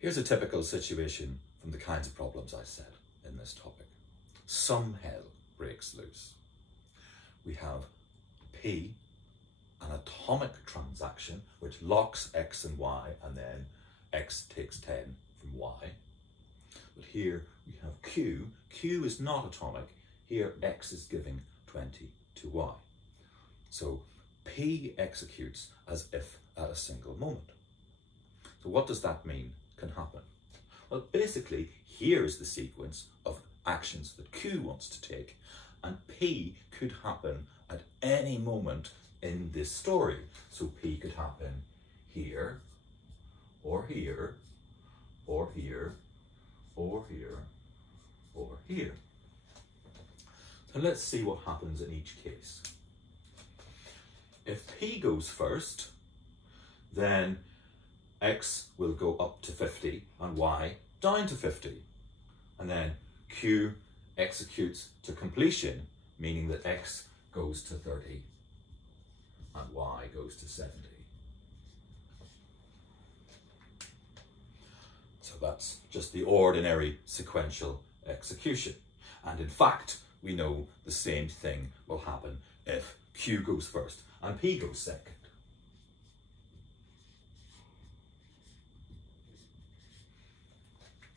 Here's a typical situation from the kinds of problems I said in this topic. Some hell breaks loose. We have P, an atomic transaction, which locks X and Y, and then X takes 10 from Y. But here we have Q. Q is not atomic. Here X is giving 20 to Y. So P executes as if at a single moment. So what does that mean can happen? Well, basically, here is the sequence of actions that Q wants to take, and P could happen at any moment in this story. So P could happen here, or here, or here, or here, or here. So let's see what happens in each case. If P goes first, then X will go up to 50 and Y down to 50. And then Q executes to completion, meaning that X goes to 30 and Y goes to 70. So that's just the ordinary sequential execution. And in fact, we know the same thing will happen if Q goes first and P goes second.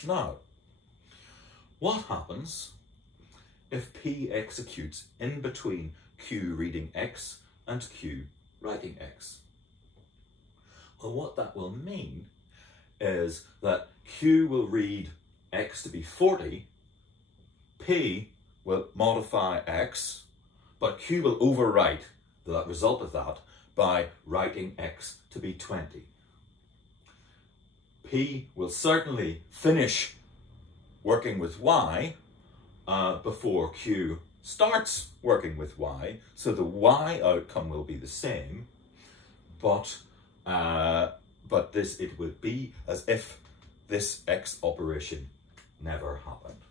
Now, what happens if P executes in between Q reading X and Q writing X? Well, what that will mean is that Q will read X to be 40, P will modify X, but Q will overwrite the result of that by writing X to be 20. P will certainly finish working with Y before Q starts working with Y, so the Y outcome will be the same, but it would be as if this X operation never happened.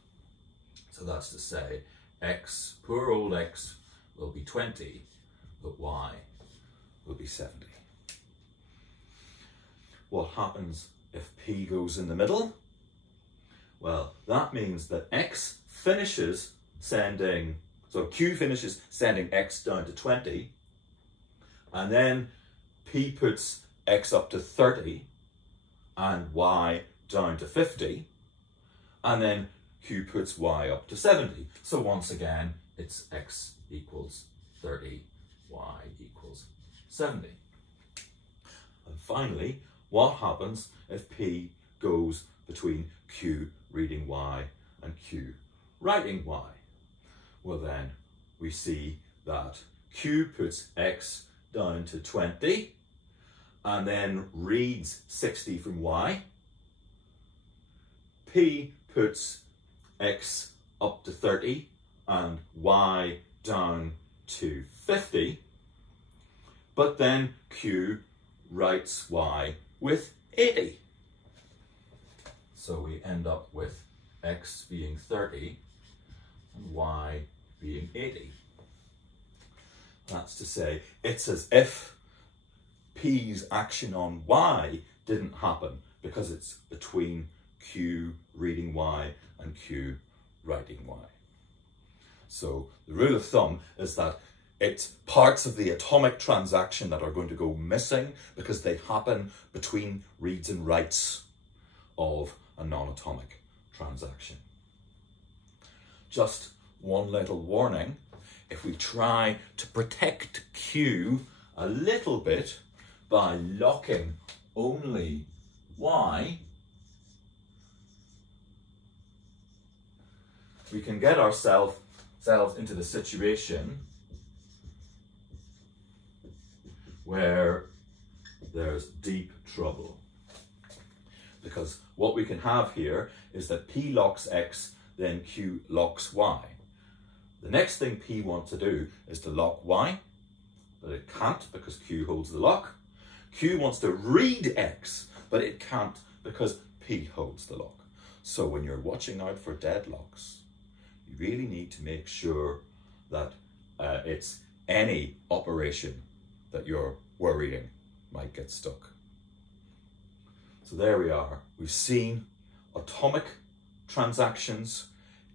So that's to say, X, poor old X, will be 20, but Y will be 70. What happens if P goes in the middle? Well, that means that X finishes sending, so Q finishes sending X down to 20, and then P puts X up to 30 and Y down to 50, and then Q puts Y up to 70. So once again, it's X equals 30, Y equals 70. And finally, what happens if P goes between Q reading Y and Q writing Y? Well, then we see that Q puts X down to 20 and then reads 60 from Y. P puts X up to 30 and Y down to 50, but then Q writes Y with 80. So we end up with X being 30 and Y being 80. That's to say, it's as if P's action on Y didn't happen because it's between Q reading Y and Q writing Y. So the rule of thumb is that it's parts of the atomic transaction that are going to go missing because they happen between reads and writes of a non-atomic transaction. Just one little warning, if we try to protect Q a little bit by locking only Y, we can get ourselves into the situation where there's deep trouble. Because what we can have here is that P locks X, then Q locks Y. The next thing P wants to do is to lock Y, but it can't because Q holds the lock. Q wants to read X, but it can't because P holds the lock. So when you're watching out for deadlocks, you really need to make sure that it's any operation that you're worrying might get stuck. So there we are. We've seen atomic transactions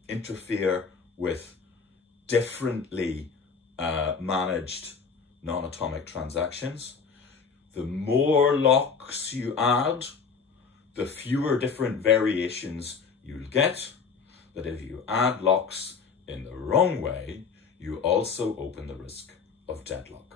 interfere with differently managed non-atomic transactions. The more locks you add, the fewer different variations you'll get. But if you add locks in the wrong way, you also open the risk of deadlock.